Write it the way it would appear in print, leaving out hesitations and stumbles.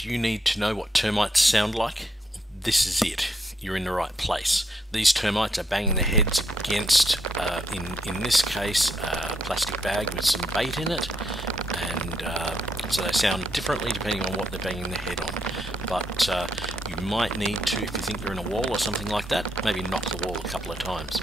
Do you need to know what termites sound like? This is it. You're in the right place. These termites are banging their heads against, in this case, a plastic bag with some bait in it, and so they sound differently depending on what they're banging their head on. But you might need to, if you think you're in a wall or something like that, maybe knock the wall a couple of times.